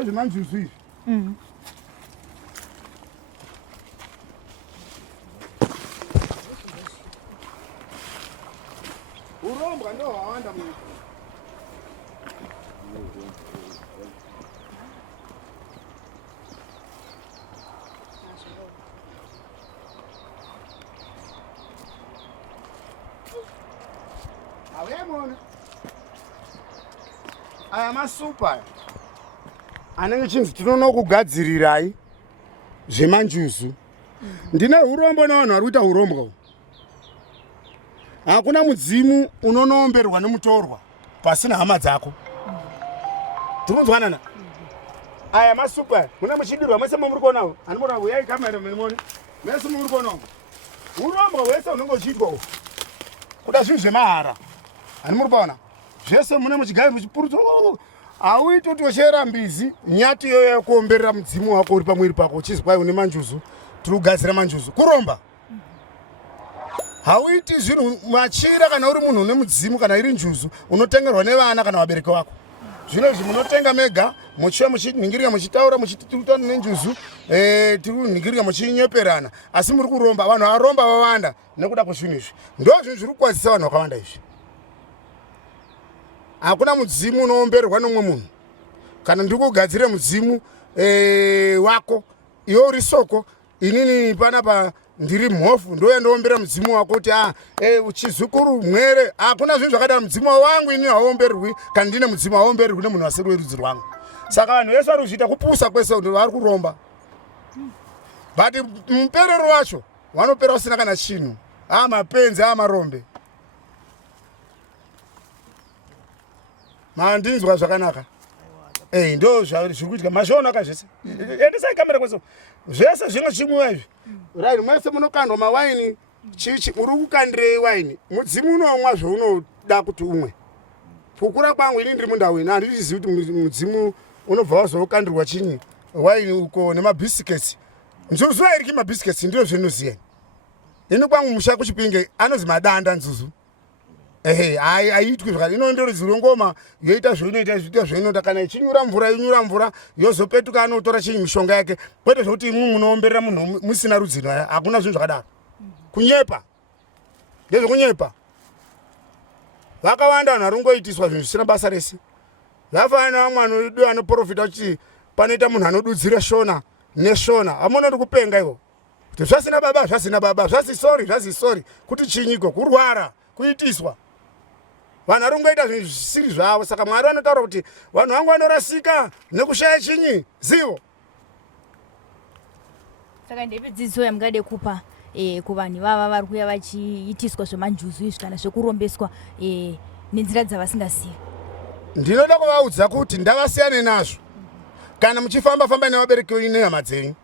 ndezvemanjuzu izvi. Urombwa ndo hwawanda munyika. Avemona. Aya masupa. Anenge chinzi tinonokugadzirirai zvemanjuzu. Ndine urombo navanhu vari kuita urombwa. Hakuna mudzimu unonomberwa nemutorwa pasina hama dzako. Tikunzwanana? Aya masupa. Muna muchidirwa mese muri kuonawo. Anamura uyai kamera mune. Mese muri kuonawo. Urombwa hwese unenge uchiitwa kuda zvinhu zvemahara. Muri kuona? Zvese mune muchigara muchipurutsa. Hauiti kuti ushera mbizi nyati iyoyo yekuomberera mudzimu wako uri pamwiri pako uchizwi kwai une manjuzu. Tiri kugadzira manjuzu. Kuromba. Hauiti zvinhu machira kana uri munhu une mudzimu kana iri njuzu unotengerwa nevana kana vabereki vako. Zvino izvi munotenga mega muchiva muchiningirira muchitaura muchiti tiri kutaura nenjuzu tiri kuningirira muchinyeperana asi muri kuromba. Vanhu varomba vawanda nekuda kwezvinhu izvi. Ndo zvinhu zviri kukwazisa vanhu vakawanda izvi. Hakuna mudzimu unoomberwa nomwe munhu. Kana ndiri kugadzira mudzimu wako iwe uri soko inini panapa ndiri mhofu ndoendoombera mudzimu wako kuti uchizukuru mwere. Hakuna zvinhu zvakadaro. Mudzimu wangu ini hauomberwi kana ndine mudzimu hauomberwi nemunhu asiri werudzi rwangu. Saka vanhu vese vari kuchiita kupusa kwese kuti vari kuromba. But muperero wacho vanopera usina kana chinhu. Mapenzi marombe. Mandinzwa zvakanaka. Ndo zviri kuitika mazvionaka zvese. Endesai kamera kweso. Zvese zvimwe chimwe izvi. Right, mwese munokandwa mawaini chichi uri kukandirei waini. Mudzimu unomwa zvaunoda kuti umwe. Kukura kwangu ini ndiri mundau ino handizivi kuti mudzimu unobva wazokandirwa chinyi waini uko nemabhisiketsi. Njuzu airiki mabhisiketsi ndiro zvinoziya. Ini kwangu musha kuchipinge anozi madanda nzuzu. Haitwi zvakadaro. Inondorizi rongoma yoita zvoinoita zviita zvoinoita kana ichinyura mvura yozopetuka anotora chinyi mishonga yake. Kwete zvokuti imwe munoomberera munhu musina rudziro. Hakuna zvinhu zvakadaro. Kunyepa. Ndezvokunyepa. Vakawanda vanhu vari kungoitiswa zvinhu zvisina basa rese. Vafanana vamwe anoprofita kuti panoita munhu anodudzira shona neshona. Hamuna kuti kupenga ivo. Kuti zvasina baba, zvasina baba, zvasi sorry. Kuti chinyiko, kurwara, kuitiswa. Vanhu vari kungoita zvinhu zvisiri zvavo. Saka Mwari anotaura kuti vanhu vangu vanorasika nekushaya chinyi zivo. Saka ndedzidziso yamungade kupa kuvanhu vava vari kuuya vachiitiswa zvemanjuzu izvi kana zvekurombeswa nenzira dzavasingazivi. Ndinoda kuvaudza kuti ndavasiyane nazvo. Kana muchifamba nevabereki venyu nehama dzenyu,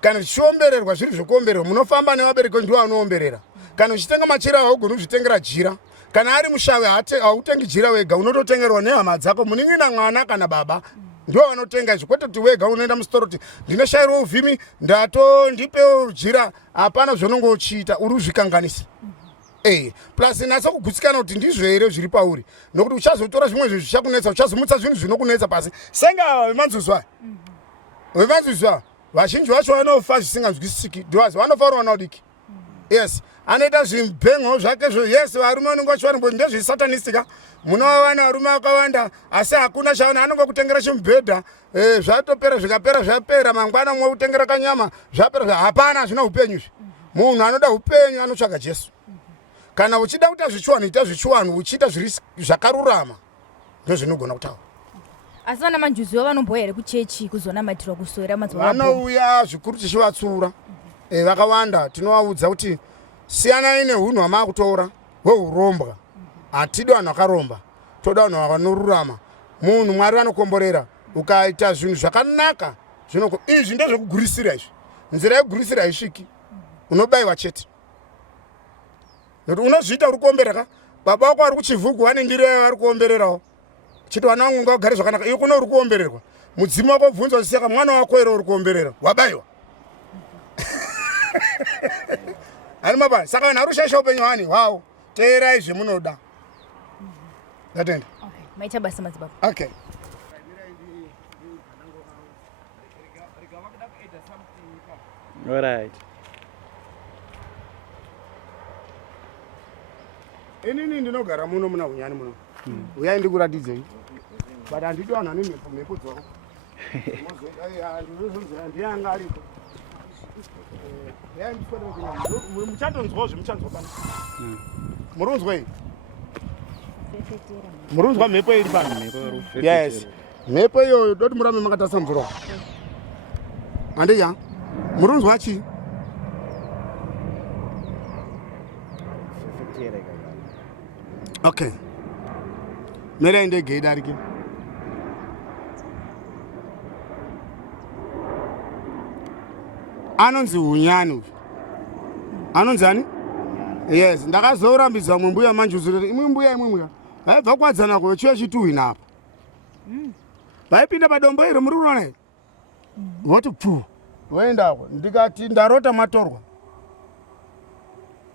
kana zvichiombererwa zviri zvokuombererwa, munofamba nevabereki venyu ndivo vanoomberera. Kana uchitenga machira haugoni kuzvitengera jira. Kana ari mushawe hautengi jira wega, unototengerwa nehama dzako. Munin'ina mwana kana baba ndivo vanotenga izvi. Kwete kuti wega unoenda musitoro kuti ndinoshayirwa uvhimi ndipewo jira. Hapana zvonongo uchiita, uri kuzvikanganisa. Plus nasa kugutsikana kuti ndizvo here zviri pauri. Nokuti uchazotora zvimwe zvinhu zvichakunetsa, uchazomutsa zvinhu zvinokunetsa pasi. Senga vemanzuzu aya. Vemanzuzu aya. Vazhinji vacho vanofa zvisinganzwisisiki. Ndiwazi vanofa uri vana vadiki. Yes. Anoita zvimpengo zvake zvo. Yes, varume vanenge vachiwarimbo ndezvesatanistika. Munovana varume vakawanda asi hakuna chaona anongokutengera chimubhedha. Zvatopera zvikapera zvapera mangwana mwe kutengera kanyama zvapera. Hapana zvina upenyu izvi. Munhu anoda upenyu anotsvaga Jesu. Kana uchida kuita zvichiwanu ita zvichiwanu uchiita zvakarurama ndozvinogona kutaura. Asi vana manjuzu vanomboya here kuchechi kuzonamatirwa kuswera madzimambo? Vanouya zvikuru tichivatsura. Vakawanda tinovaudza kuti siyanai neunhu hwamakutora hweurombwa. Hatidi vanhu vakaromba, toda vanhu vanorurama. Munhu Mwari vanokomborera ukaita zvinhu zvakanaka. Izvi ndezvekugurisira izvi. Nzira yekugurisira haisviki. Unobayiwa chete. Nokuti unozviita uri kuomberera. Baba wako ari kuchivhuku vaningirira vari kuombererawo. Chiti vana vangu ngavagare zvakanaka. Iwe kuno uri kuombererwa. Mudzimu wako bvunza kuti saka mwana wako ere uri kuomberera. Wabayiwa. Ani mabasa. Saka vanhu vari kushaisha upenyu hani. Wow. Teerai zvemunoda. Ndatenda. Maita basa madzibaba. Okay. All right. Inini ndinogara muno muna Hunyani muno. Uyai ndikuratidze. But handidi vanhu vane mhepo dzavo. Ndiyanga aripo. Muchatonzwawo zvemuchanzwa pano. Murunzwa iyi? Murunzwa mhepo iri pano? Yes. Mhepo iyoyo doti murambe makatasamvura. Handija? Murunzwa chii? Okay. Mera ndege idarike. Anonzi Hunyani. Anonzi ani? Yes, ndakazorambidza mumbuya AneNjuzu. Imwe mbuya. Vaibva kwadzana kuchiya chituhwina apa. Vaipinda padombo iro muri kuona here? Voti pfu. Voendako. Ndikati ndarota matorwa.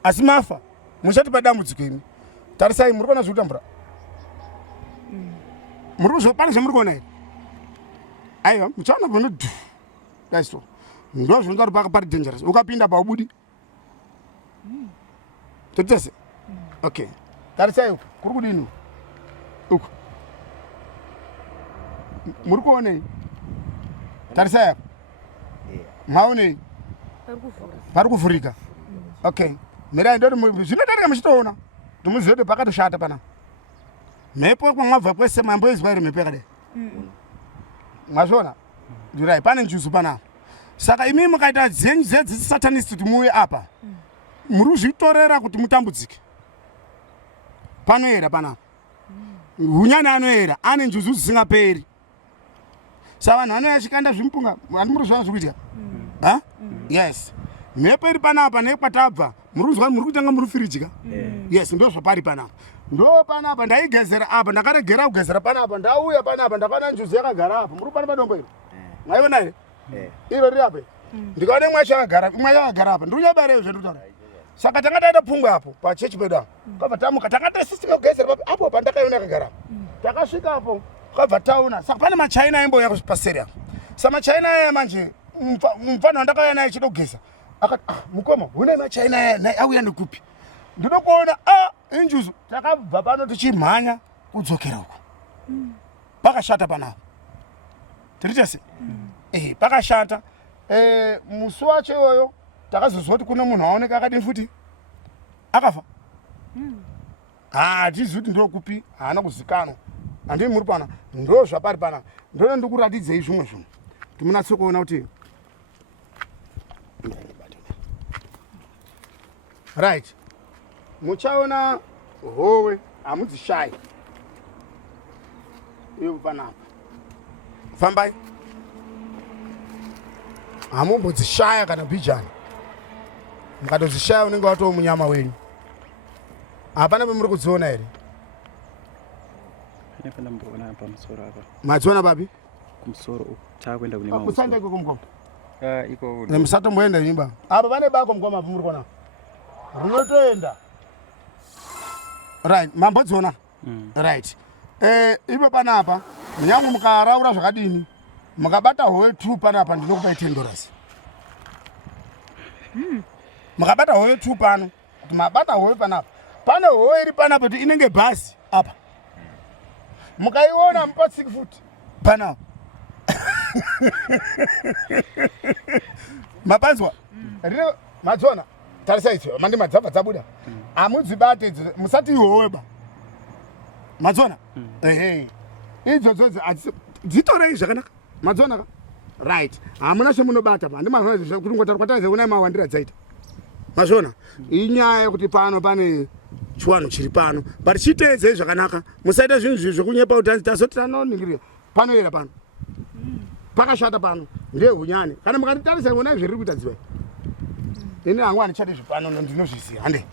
Asi mafa. Muchati padambudziko imi. Tarisai muri kuona zviri kutambura. Muri kuzopana zvamuri kuona here? Aiwa, muchaona pano dhu. That's all. Ndo zvinoda kuti pari dangerous. Ukapinda paubudi. Totese. Okay. Tarisai uku. Kuri kudini? Uku. Muri kuonei? Tarisai apa? Maonei? Pari kuvhurika. Okay. Mirai ndoti zvinodarika muchitoona. Tumuzive kuti pakatoshata pana. Mhepo kwamwabva kwese mamboizwa iri mhepo yakadai. Mwazviona? Ndirai pane njuzu panapa. Saka imi mukaita satanist kuti muuye apa. Muri kuzvitorera kuti mutambudzike. Panoera panapa. Hunyani anoera, AneNjuzu zvisingaperi. Saka vanhu vanoya chikanda zvimupunga, handimuri zvana zvikuitika. Ha? Yes. Mhepo iri panapa nekwatabva, muri kuzwa muri kutanga muri firijika. Yes, ndo zvapari panapa. Ndo panapa ndaigezera apa, ndakaregera kugezera panapa, ndauya panapa, ndakaona AneNjuzu yakagara apa. Muri pana padombo iro. Mwaiona here? Iro riri apa. Ndikaona imwe yakagara apa. Ndiri kunyabara zvandikutaura. Saka tanga taita pfungwa apo pachechi pedu apo. Kabva tamuka tanga tasisima kugezera apo pandakaona yakagara apo. Takasvika apo, kabva taona. Saka pane maChina aimboya paseri apo. Saka maChina aya manje mufana wandakauya naye chida kugeza. Akati mukoma, hune maChina aya auya nekupi? Ndino kuona AneNjuzu takabva pano tichimhanya kudzokera uko. Pakashata panapo. Tirichase? Pakashata. Musi wacho iwoyo takazozwa kuti kuno munhu aoneka akadini futi akafa. Hatizivi kuti ndokupi, haana kuzikanwa. Handii muri pana, ndo zvapari pana. Ndone ndikuratidzei zvimwe zvinhu kuti munatse kuona kuti right. Muchaona howe hamudzishayi. Iyo panapa. Fambai. Hamumbodzishaya kana bijani. Mukatodzishaya unenge watoo munyama wenyu. Hapana pamuri kudziona here? Pane mbona pamusoro apa. Madziona papi? Kumusoro takwenda kune mamusoro. Kusanda iko kumukoma. Iko. Musatomboenda nyimba. Apa pane bako mukoma apo muri kuona. Runotoenda. Right, mambodziona. Right. Ipo panapa, nyangu mukaraura zvakadini. Mukabata howe 2 panapa ndinokupai $10. Mukabata howe 2 pano, kuti mabata howe panapa. Pane howe iri panapa kuti inenge bhasi apa. Mukaiona mupatsiki futi panapa. Mapanzwa. Madzona. Tarisa icho, mandi madzabva dzabuda. Amudzibate musati howe ba. Madzona. Idzodzo dzitorei zvakanaka. Madzona ka? Right. Hamuna chemunobata pa. Handimazvona kuti ngotarwa una mawandira dzaita. Mazvona. Inyaya yekuti pano pane chiwanhu chiri pano. But chiteedzei zvakanaka. Musaita zvinhu zvokunyepa kuti tazoti tanoningirira. Pano era pano. Pakashata pano. Ndiye Hunyani. Kana mukatitarisa una zviri kuita dziva. Ini hangwani chati zvipano ndinozviziva. Hande.